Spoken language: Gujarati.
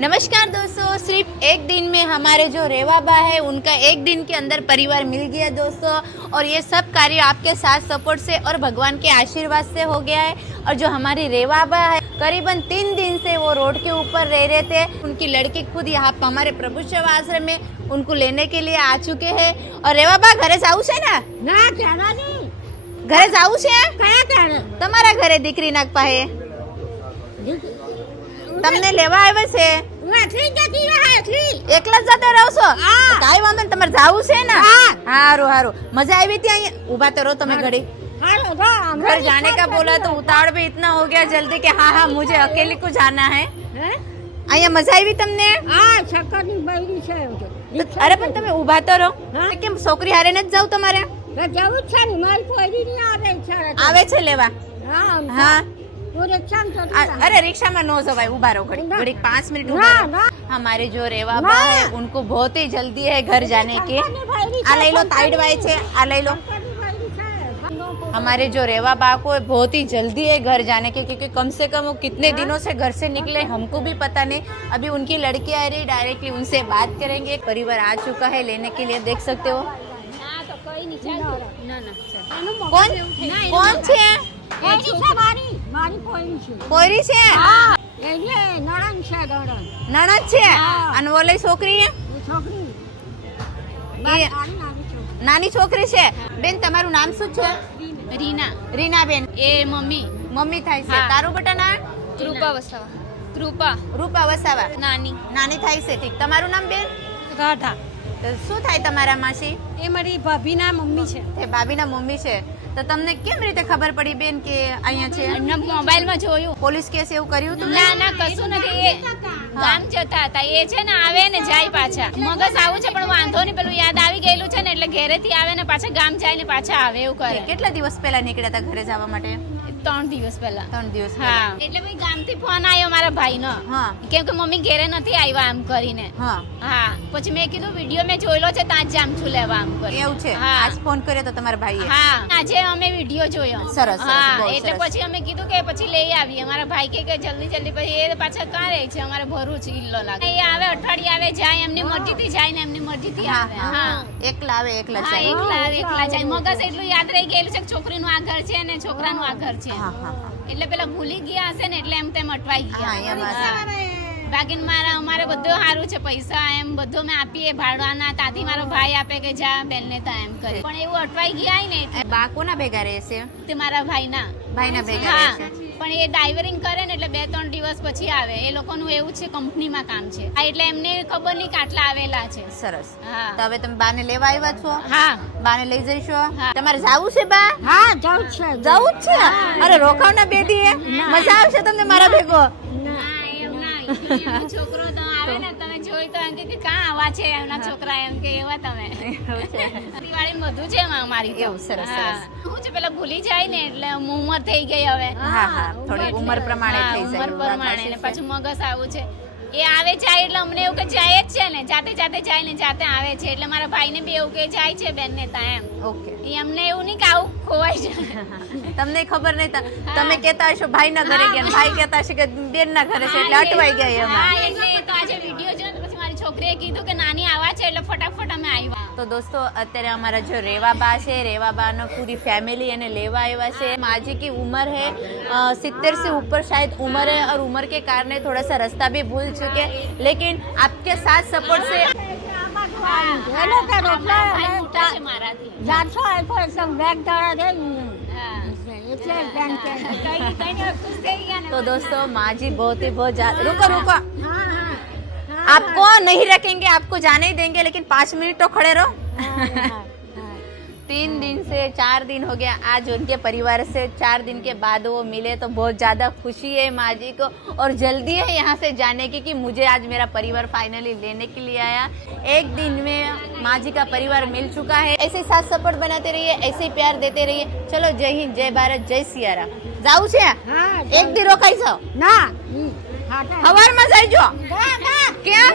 नमस्कार दोस्तों, सिर्फ एक दिन में हमारे जो रेवाबा है उनका एक दिन के अंदर परिवार मिल गया दोस्तों। और ये सब कार्य आपके साथ सपोर्ट से और भगवान के आशीर्वाद से हो गया है। और जो हमारी रेवाबा है करीबन 3 दिन से वो रोड के ऊपर रह रहे थे। उनकी लड़की खुद यहाँ पर हमारे प्रभु सेवा आश्रम में उनको लेने के लिए आ चुके हैं। और रेवाबा घरे जाऊ છે ને? ઘરે જાવું છે? તમારા ઘરે દીકરી નાગ પાસે તમને લેવા આવે છે? એકલા જ જતા રહો છો? કાઈ વાંધો નહીં, તમારે જાવું છે ને? હારું હારું, મજા આવી હતી અહીંયા? ઊભા તો રહો તમે ઘડી। घर जाने का बोला तो उतावड़ भी इतना हो गया जल्दी कि हाँ हाँ मुझे अकेले को जाना है। અહીંયા મજા આવી તમને? અરે પણ તમે ઊભા તો રહો, કેમ છોકરી હારે નથી જાવ તમારે? આવે છે લેવા? हाँ अरे रिक्शा में नो जवाई, उभा रहो घड़ी घड़ी 5 मिनट उभा रहो। हमारे जो रेवाबा है उनको बहुत ही जल्दी है घर जाने की। आ ले लो ताइड वाई छे, आ ले लो। हमारे जो रेवाबा को बहुत ही जल्दी है घर जाने की, क्योंकि कम से कम वो कितने दिनों से घर से निकले हमको भी पता नहीं। अभी उनकी लड़की आ रही, डायरेक्टली उनसे बात करेंगे। परिवार आ चुका है लेने के लिए, देख सकते हो। कौन कौन छे? पोरी छे? नणंद छे? અને ઓલી છોકરી નાની છોકરી છે? બેન તમારું નામ શું છે? રીના રીના બેન। એ મમ્મી મમ્મી થાય છે। તારું બેટા નામ? કૃપા વસાવા કૃપા રૂપા વસાવા। નાની નાની થાય છે, ઠીક। તમારું નામ બેન? રાધા તો શું થાય તમારા માસી? એ મારી ભાભીના મમ્મી છે। તે ભાભીના મમ્મી છે। તો તમને કેમ રીતે ખબર પડી બેન કે અહીંયા છે? એમના મોબાઈલમાં જોયું। પોલીસ કેસ એવું કર્યું હતું? ના ના કશું નથી, એ ગામ જતા હતા। એ છે ને આવે ને જાય પાછા। મગજ આવું છે પણ વાંધો નહીં, પેલું યાદ આવી ગયેલું છે ને એટલે ઘરેથી આવે ને પાછા ગામ જાય ને પાછા આવે એવું કરે। કેટલા દિવસ પહેલા નીકળ્યા હતા ઘરે જવા માટે? 3 દિવસ પહેલા। 3 દિવસ હા, એટલે ભાઈ ગામથી ફોન આવ્યો મારા ભાઈનો। હા, કેમ કે મમ્મી ઘરે નથી આવ્યા આમ કરીને। હા હા, પછી મેં કીધું વિડીયો મેં જોયેલો છે, ત્યાં જ જામ છું લેવા આમ કરી। એવું છે? હા। આજ ફોન કર્યો તો તમારા ભાઈએ? હા, આજે અમે વિડીયો જોયો। સરસ, હા, બહુ એટલે સરસ। પછી અમે કીધું કે પછી લઈ આવીએ। અમારા ભાઈ કે જલ્દી જલ્દી, પછી એ પાછા કાં રહે છે? અમારે ભરૂચ ઇલ્લો લાગે। એ આવે અઠવાડિયે આવે જાય, એમની મરજીથી જાય ને એમની મરજીથી આવે। હા, એકલા આવે એકલા હા, જાય? એકલા આવે એકલા જાય। મગજ એટલું યાદ રહી ગયેલું છે કે છોકરીનું આ ઘર છે ને છોકરાનું આ ઘર છે, હા હા હા એટલે પેલા ભૂલી ગયા હશે ને એટલે એમ તેમ અટવાઈ હા, એમ ગયા। હશે। બાકી અમારે બધું સારું છે, પૈસા એમ બધું અમે આપીએ ભાડવાના। તાથી મારો ભાઈ આપે કે જા બેનને તા એમ કરે, પણ એવું અટવાઈ ગયા ને એટલે બા કોના ભેગા રહે છે? તે મારા ભાઈના ભેગા રહે હા, છે। પણ એ ડ્રાઈવરિંગ કરે ને એટલે 2-3 દિવસ પછી આવે। એ લોકોનું એવું છે, કંપનીમાં કામ છે, એટલે એમને ખબર નહીં કે આટલા આવેલા છે। સરસ। હા। તો હવે તમે બાને લેવા આવ્યા છો? હા બાને લઈ જઈશો? હા। તમારે જાવું છે બા? હા, જાઉં છે જાવું જ છે? અરે રોકાવના બેટી, મજા આવશે તમને મારા ભેગો। છોકરો તો આવે ને તમે જોઈ તો એમ કે કાં આવા છે એમના છોકરા, એમ કે એવા તમે। દિવાળી બધું છે અમારી તો। એવું? સરસ હા। સરસ। હું છે પેલા ભૂલી જાય ને એટલે ઉંમર થઈ ગઈ હવે। હા હા, થોડી ઉંમર પ્રમાણે હા, થઈ જાય। ઉંમર પ્રમાણે ને પાછું મગજ આવું છે। એ આવે જાય એટલે અમને એવું કે જાય જ છે ને, જાતે જાતે જાય ને જાતે આવે છે, એટલે મારા ભાઈને બી એવું કે જાય છે બેન ને તા એમ। ઓકે। એ અમને એવું નહીં કે આવું ખોવાઈ જાય। તમને ખબર નહીં, તમે કહેતા હશો ભાઈ ના ઘરે ગયા, ભાઈ કહેતા હશે કે બેન ના ઘરે છે, એટલે અટવાઈ ગયા એમાં। હા, એટલે તો આજે વિડીયો જોયો તો પછી મારી છોકરીએ કીધું કે નાની આવા છે એટલે ફટાફટ અમે આવ્યા। તો દોસ્તો અત્યારે हमारा जो रेवाबा છે, रेवाबाનો पूरी फैमिली એને लेवा આવ્યા છે। माजी की उम्र है 70 से ऊपर शायद उम्र है, और उम्र के कारण थोड़ा सा रास्ता भी भूल चुके, लेकिन आपके साथ सपोर्ट से तो दोस्तों माजी बहुत ही बहुत रुको रुको, आपको नहीं रखेंगे, आपको जाने ही देंगे, लेकिन 5 मिनट तो खड़े रहो। 3 दिन से 4 दिन हो गया, आज उनके परिवार से 4 दिन के बाद वो मिले, तो बहुत ज़्यादा खुशी है माँ जी को, और जल्दी है यहाँ से जाने की कि मुझे आज मेरा परिवार फाइनली लेने के लिए आया। एक दिन में माँ जी का परिवार मिल चुका है। ऐसे साथ सपोर्ट बनाते रहिए, ऐसे ही प्यार देते रहिए। चलो, जय हिंद, जय भारत, जय सियारा। जाऊ છે? એક દી રોકાઈ જાઓ ના, સવારમાં જઈજો। ક્યાં?